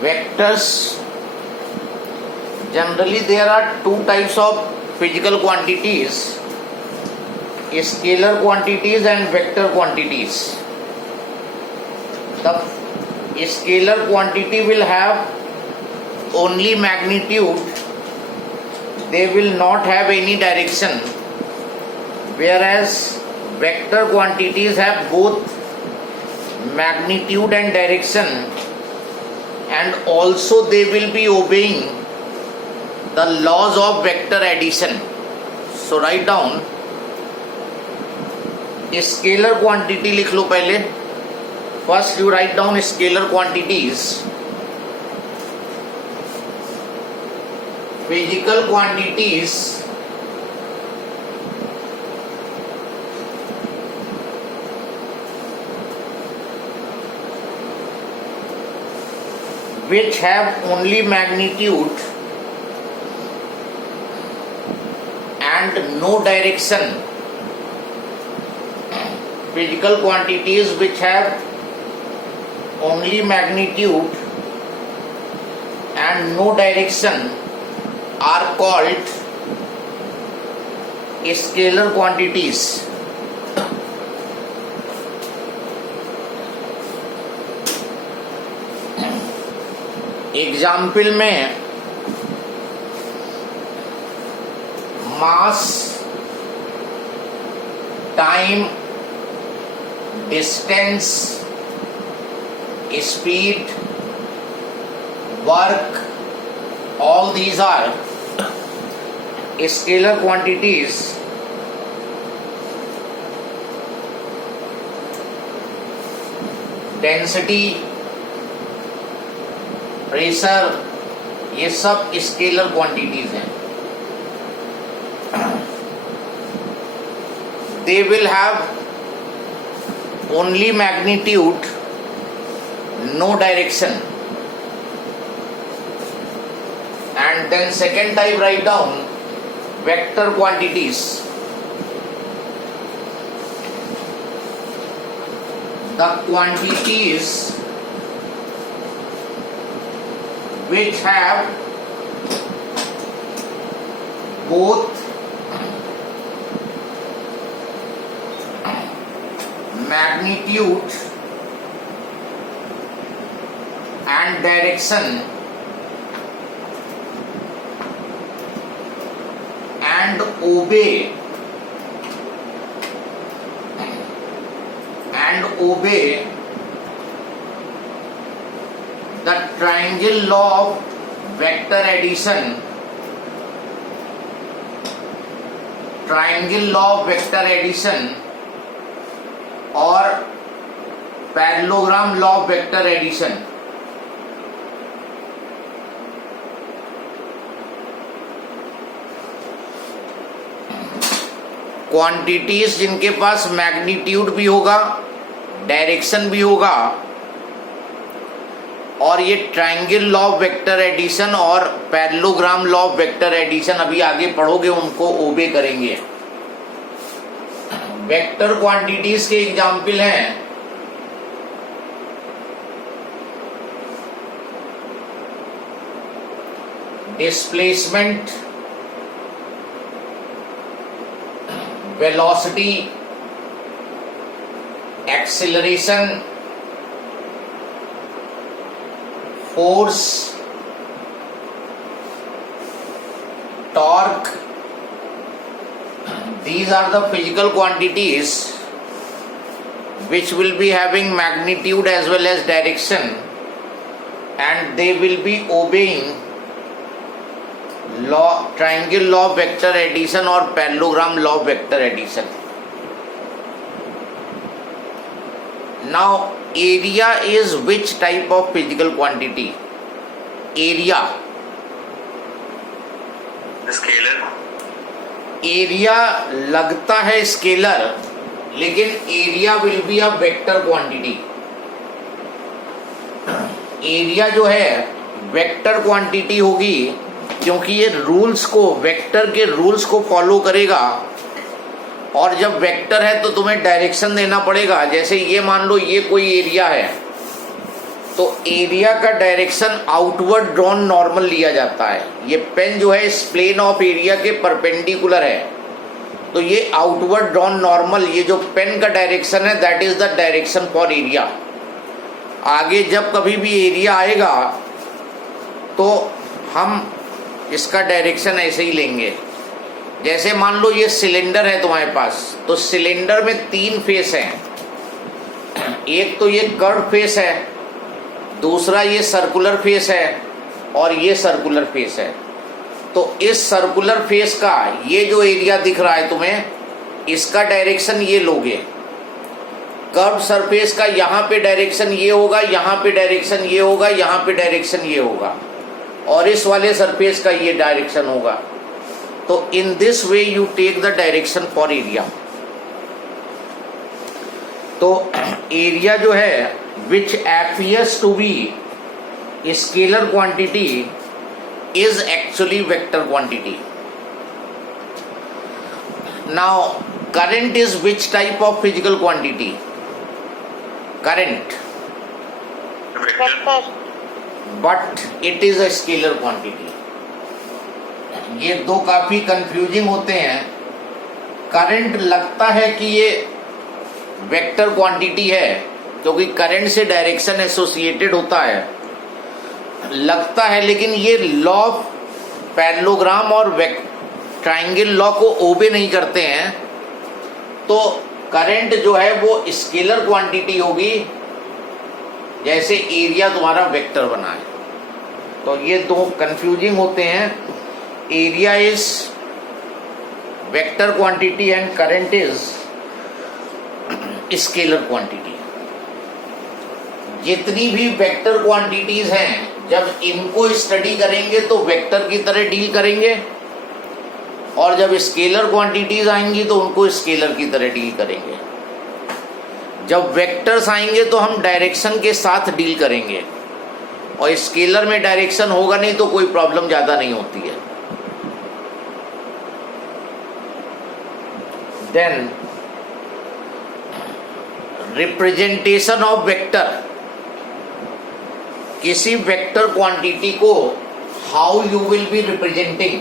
Vectors, generally there are two types of physical quantities, scalar quantities and vector quantities. The scalar quantity will have only magnitude, they will not have any direction, whereas vector quantities have both magnitude and direction, and also they will be obeying the laws of vector addition. So write down scalar quantity, लिख लो पहले. First you write down scalar quantities. Physical quantities which have only magnitude and no direction. Physical quantities which have only magnitude and no direction are called scalar quantities. Example में mass, time, distance, speed, work, all these are scalar quantities. Density, pressure, ये सब scalar quantities हैं. They will have only magnitude, no direction. And then second type, write down vector quantities. The quantities which have both magnitude and direction and obey the triangle law of vector addition, or parallelogram law of vector addition. Quantities जिनके पास magnitude भी होगा, direction भी होगा, और ये triangle law of vector addition और parallelogram law of vector addition अभी आगे पढ़ोगे, उनको ओबे करेंगे. वेक्टर क्वांटिटीज के एग्जाम्पल हैं displacement, velocity, acceleration, force, torque. These are the physical quantities which will be having magnitude as well as direction, and they will be obeying triangle law of vector addition or parallelogram law of vector addition. Now area is which type of physical quantity? Area, scalar. Area लगता है scalar, लेकिन area will be a vector quantity. Area जो है vector quantity होगी, क्योंकि ये rules को, vector के रूल्स को फॉलो करेगा. और जब वेक्टर है तो तुम्हें डायरेक्शन देना पड़ेगा. जैसे ये मान लो ये कोई एरिया है, तो एरिया का डायरेक्शन आउटवर्ड ड्रॉन नॉर्मल लिया जाता है। ये पेन जो है इस प्लेन ऑफ एरिया के परपेंडिकुलर है, तो ये आउटवर्ड ड्रॉन नॉर्मल, ये जो पेन का डायरेक्शन है that is the direction for area. आगे जब कभी भी एरिया आएगा तो हम इसका डायरेक्शन ऐसे ही लेंगे। जैसे मान लो ये सिलेंडर है तुम्हारे पास, तो सिलेंडर में 3 फेस हैं। एक तो ये कर्व फेस है, दूसरा ये सर्कुलर फेस है, और ये सर्कुलर फेस है। तो इस सर्कुलर फेस का ये जो एरिया दिख रहा है तुम्हें, इसका डायरेक्शन ये लोगे। कर्व सरफेस का यहाँ पे डायरेक्शन ये होगा, यहाँ पे डायरेक्शन ये होगा, यहाँ पे डायरेक्शन ये होगा, और इस वाले सरफेस का ये डायरेक्शन होगा। तो in this way you take the direction for area. तो एरिया जो है which appears to be scalar quantity is actually vector quantity. Now current is which type of physical quantity? Current, but it is a scalar quantity. ये दो काफी confusing होते हैं। Current लगता है कि ये वेक्टर क्वांटिटी है क्योंकि करंट से डायरेक्शन एसोसिएटेड होता है, लगता है, लेकिन ये लॉ ऑफ पैरेललोग्राम और ट्रायंगल लॉ को ओबे नहीं करते हैं। तो करंट जो है वो स्केलर क्वांटिटी होगी, जैसे एरिया तुम्हारा वेक्टर बना है। तो ये दो कंफ्यूजिंग होते हैं। Area is vector quantity and current is scalar quantity. जितनी भी वेक्टर क्वांटिटीज हैं, जब इनको स्टडी करेंगे तो वेक्टर की तरह डील करेंगे, और जब स्केलर क्वांटिटीज आएंगी तो उनको स्केलर की तरह डील करेंगे। जब वेक्टर्स आएंगे तो हम डायरेक्शन के साथ डील करेंगे, और स्केलर में डायरेक्शन होगा नहीं तो कोई प्रॉब्लम ज़्यादा नहीं होती है। देन रिप्रेजेंटेशन ऑफ वेक्टर, किसी वेक्टर क्वांटिटी को how you will be representing.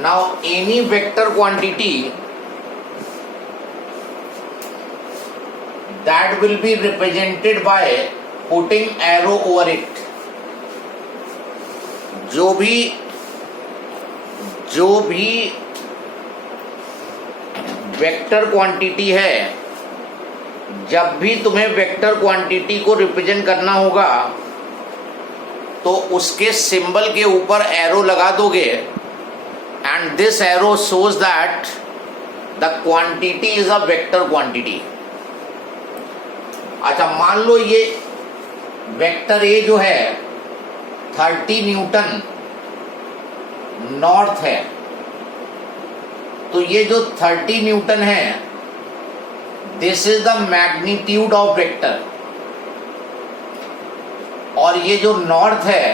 Now any vector quantity that will be represented by putting arrow over it। जो भी वेक्टर क्वांटिटी है, जब भी तुम्हें वेक्टर क्वांटिटी को रिप्रेजेंट करना होगा तो उसके सिंबल के ऊपर एरो लगा दोगे, and this arrow shows that the quantity is a vector quantity. अच्छा, मान लो ये वेक्टर ए जो है 30 न्यूटन नॉर्थ है, तो ये जो 30 न्यूटन है this is the magnitude of vector, और ये जो नॉर्थ है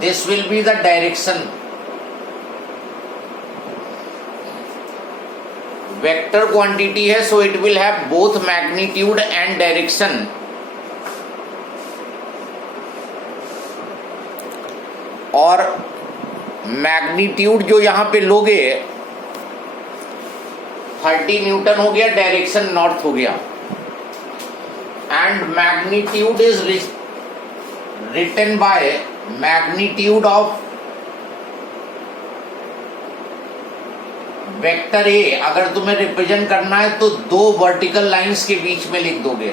this will be the direction. Vector quantity है, so it will have both magnitude and direction. और मैग्नीट्यूड जो यहां पे लोगे 30 न्यूटन हो गया, डायरेक्शन नॉर्थ हो गया, and magnitude is written by magnitude of vector A. अगर तुम्हें रिप्रेजेंट करना है तो दो वर्टिकल लाइंस के बीच में लिख दोगे।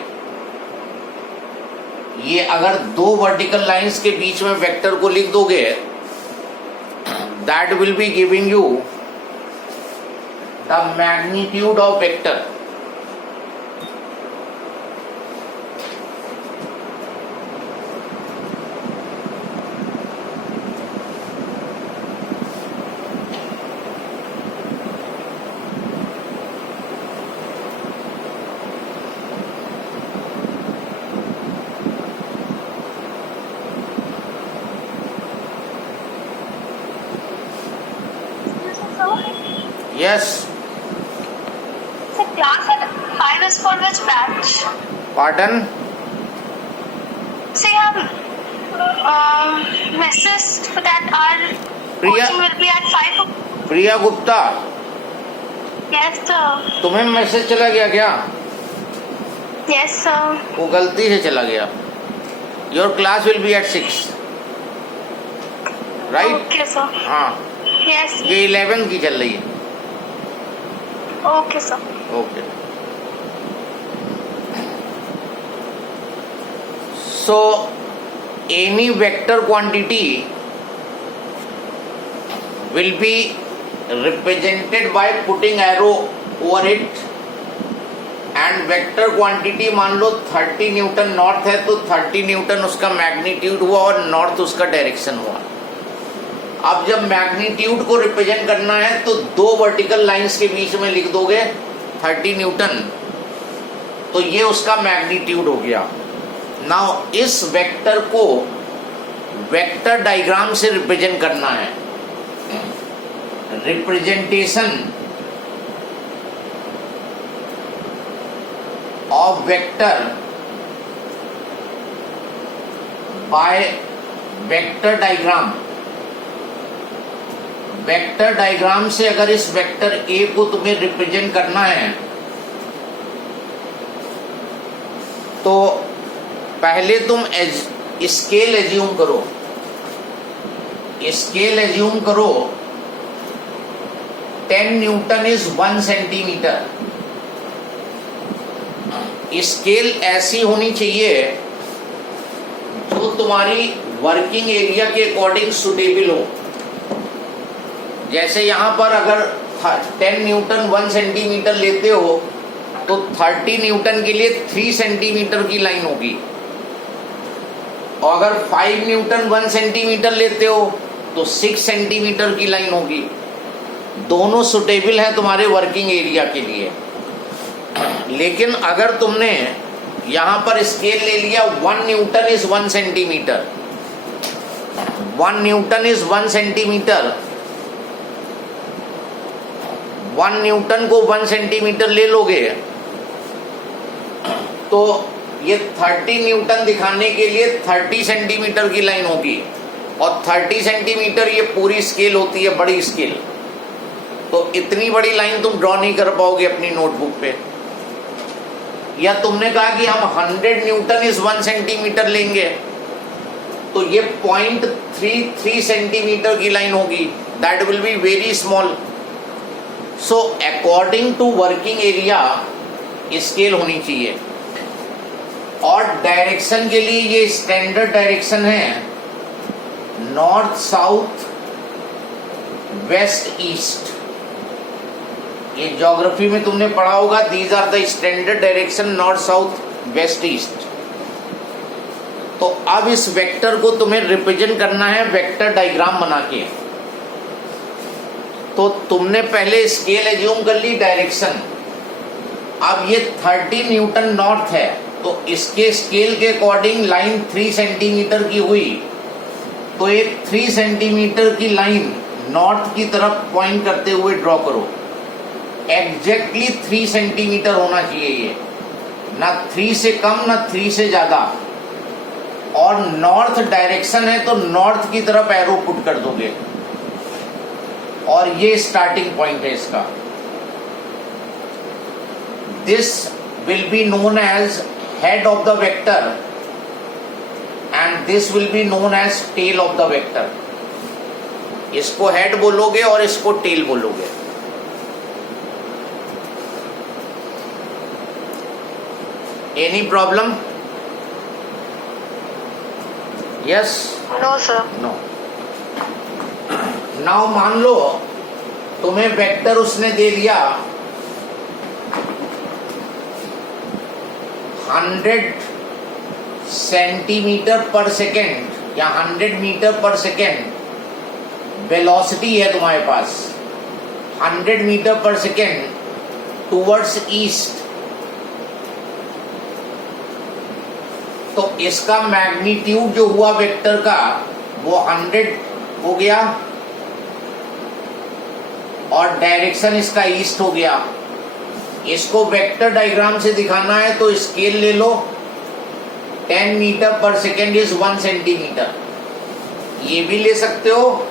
ये अगर दो वर्टिकल लाइंस के बीच में वेक्टर को लिख दोगे, that will be giving you the magnitude of vector. Yes. So class at 5 is for which batch? Pardon? Say message that our coaching will be at 5. Priya Gupta, Yes sir. तुम्हें message चला गया क्या? Yes sir. वो गलती से चला गया. Your class will be at 6. Right? Okay sir. हाँ, Yes. ये 11 की चल रही है. Okay sir. Okay. So any vector quantity will be represented by putting arrow over it, and vector quantity मान लो 30 न्यूटन नॉर्थ है तो 30 न्यूटन उसका मैग्नीट्यूड हुआ और नॉर्थ उसका डायरेक्शन हुआ. अब जब मैग्नीट्यूड को रिप्रेजेंट करना है तो दो वर्टिकल लाइंस के बीच में लिख दोगे 30 न्यूटन, तो ये उसका मैग्नीट्यूड हो गया. नाउ इस वेक्टर को वेक्टर डायग्राम से रिप्रेजेंट करना है. Representation of vector by vector diagram. Vector diagram से अगर इस वेक्टर ए को तुम्हें रिप्रेजेंट करना है तो पहले तुम स्केल एज्यूम करो. स्केल एज्यूम करो 10 न्यूटन इज 1 सेंटीमीटर. स्केल ऐसी होनी चाहिए जो तुम्हारी वर्किंग एरिया के अकॉर्डिंग सुटेबल हो. जैसे यहाँ पर अगर 10 न्यूटन 1 सेंटीमीटर लेते हो तो 30 न्यूटन के लिए 3 सेंटीमीटर की लाइन होगी, और अगर 5 न्यूटन 1 सेंटीमीटर लेते हो तो 6 सेंटीमीटर की लाइन होगी. दोनों सुटेबल है तुम्हारे वर्किंग एरिया के लिए. लेकिन अगर तुमने यहाँ पर स्केल ले लिया 1 Newton is 1 centimetre, 1 Newton is 1 centimetre, 1 Newton को 1 सेंटीमीटर ले लोगे तो ये 30 न्यूटन दिखाने के लिए 30 सेंटीमीटर की लाइन होगी, और 30 सेंटीमीटर ये पूरी स्केल होती है, बड़ी स्केल. तो इतनी बड़ी लाइन तुम ड्रॉ नहीं कर पाओगे अपनी नोटबुक पे. या तुमने कहा कि हम 100 न्यूटन इज 1 सेंटीमीटर लेंगे तो ये 0.33 सेंटीमीटर की लाइन होगी. That will be very small. So according to working area scale होनी चाहिए. और डायरेक्शन के लिए ये स्टैंडर्ड डायरेक्शन है नॉर्थ साउथ वेस्ट ईस्ट. ये ज्योग्राफी में तुमने पढ़ा होगा, these are the standard direction north south west east. तो अब इस वेक्टर को तुम्हें रिप्रेजेंट करना है वेक्टर डायग्राम बना के. तो तुमने पहले स्केल एज्यूम कर ली डायरेक्शन. अब ये 30 न्यूटन नॉर्थ है तो इसके स्केल के अकॉर्डिंग लाइन 3 सेंटीमीटर की हुई, तो एक 3 सेंटीमीटर की लाइन नॉर्थ की तरफ पॉइंट करते हुए ड्रॉ करो. एग्जैक्टली 3 सेंटीमीटर होना चाहिए ये, ना 3 से कम ना 3 से ज्यादा. और नॉर्थ डायरेक्शन है तो नॉर्थ की तरफ एरो पुट कर दोगे, और ये स्टार्टिंग पॉइंट है इसका. This will be known as head of the vector and this will be known as tail of the vector. इसको हेड बोलोगे और इसको टेल बोलोगे. Any problem? Yes? No sir. No. Now मान लो तुम्हें वेक्टर उसने दे दिया 100 सेंटीमीटर पर सेकेंड या 100 मीटर पर सेकेंड वेलोसिटी है तुम्हारे पास, 100 मीटर पर सेकेंड टूवर्ड्स ईस्ट. तो इसका मैग्नीट्यूड जो हुआ वेक्टर का वो 100 हो गया, और डायरेक्शन इसका ईस्ट हो गया. इसको वेक्टर डायग्राम से दिखाना है तो स्केल ले लो, 10 मीटर पर सेकेंड इज 1 सेंटीमीटर, ये भी ले सकते हो,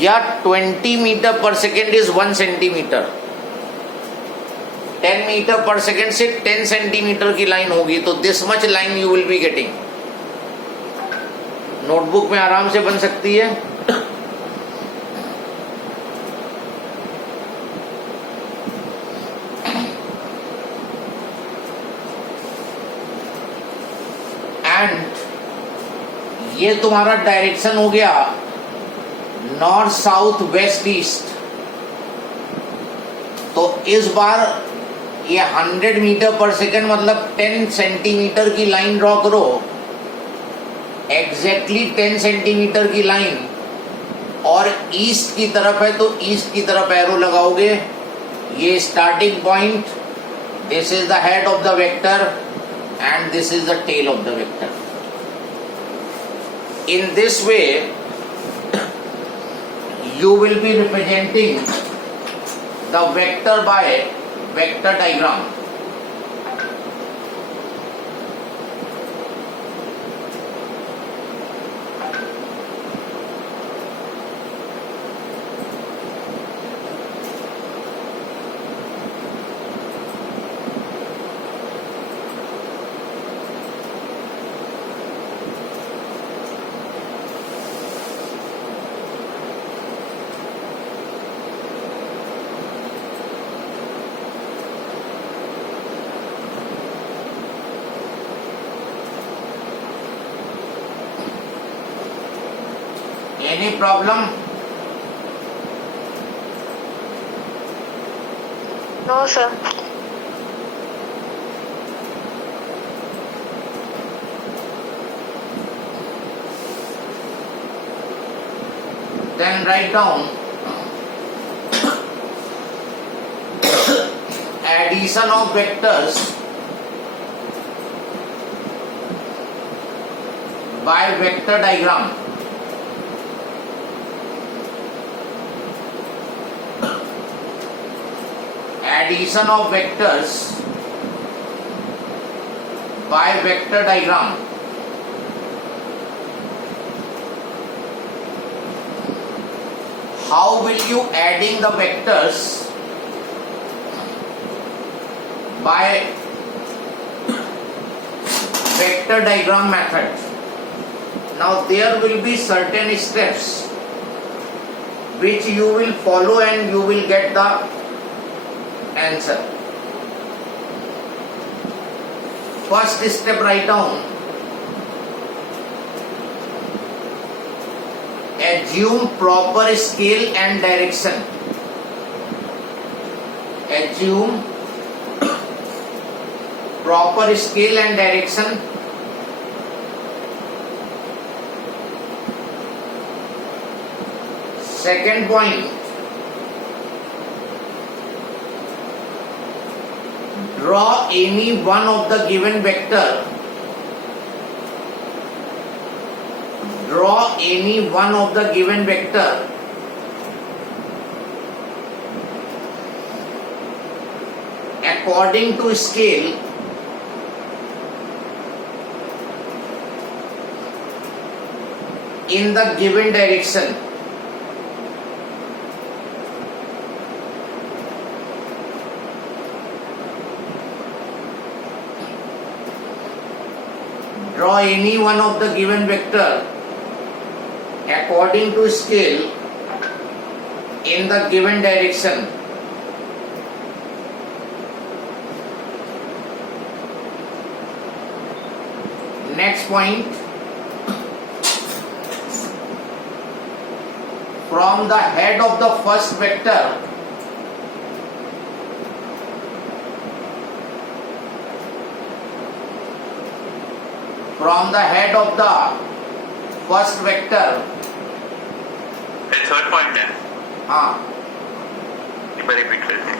या 20 मीटर पर सेकेंड इज 1 सेंटीमीटर। 10 मीटर पर सेकेंड से 10 सेंटीमीटर की लाइन होगी तो this much line you will be getting. Notebook में आराम से बन सकती है। एंड ये तुम्हारा डायरेक्शन हो गया नॉर्थ साउथ वेस्ट ईस्ट। तो इस बार ये 100 मीटर पर सेकेंड मतलब 10 सेंटीमीटर की लाइन ड्रॉ करो, एग्जैक्टली 10 सेंटीमीटर की लाइन, और ईस्ट की तरफ है तो ईस्ट की तरफ एरो लगाओगे। ये starting point, this is the head of the vector and this is the tail of the vector. In this way you will be representing the vector by vector diagram. Any problem? No, sir. Then write down addition of vectors by vector diagram. Addition of vectors by vector diagram. How will you adding the vectors by vector diagram method? Now there will be certain steps which you will follow and you will get the answer. First step, write down assume proper scale and direction. Assume proper scale and direction. Second point, draw any one of the given vector. Draw any one of the given vector according to scale in the given direction. Draw any one of the given vector according to scale in the given direction. Next point, from the head of the first vector from the head of the first vector. The third point है। हाँ, एक बार repeat कर दें।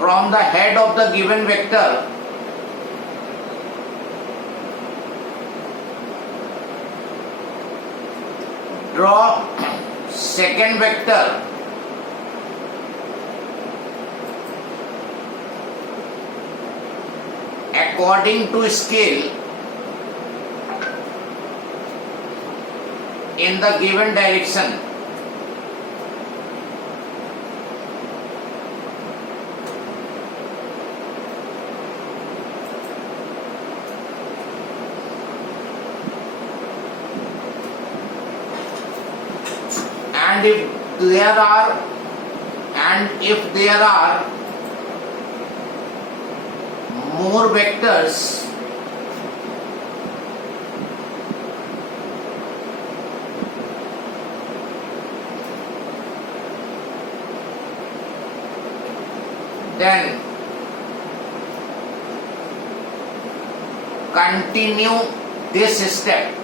from the head of the given vector draw second vector according to scale in the given direction and if there are more vectors then continue this step.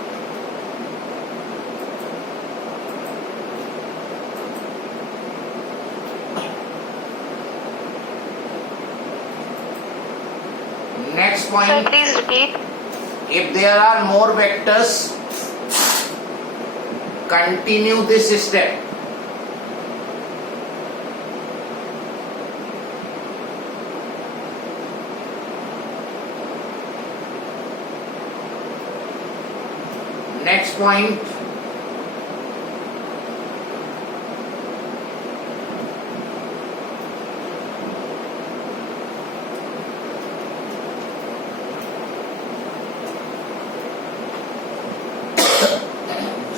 Next Sir, point, please repeat. if there are more vectors, continue this step. Next point,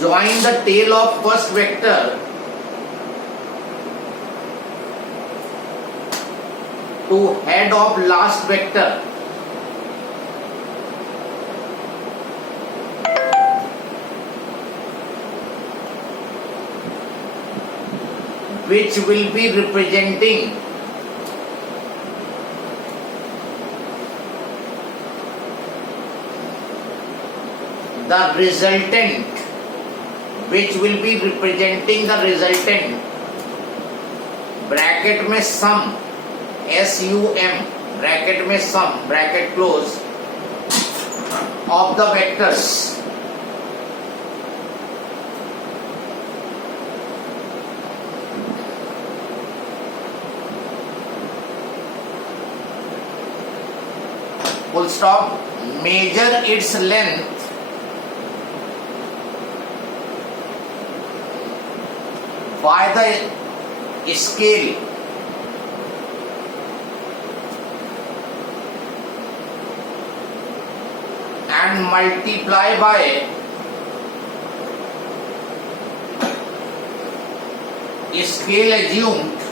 join the tail of first vector to head of last vector. Which will be representing the resultant, bracket में sum, SUM, bracket में sum, bracket close, of the vectors full stop. Measure its length by the scale and multiply by scale assumed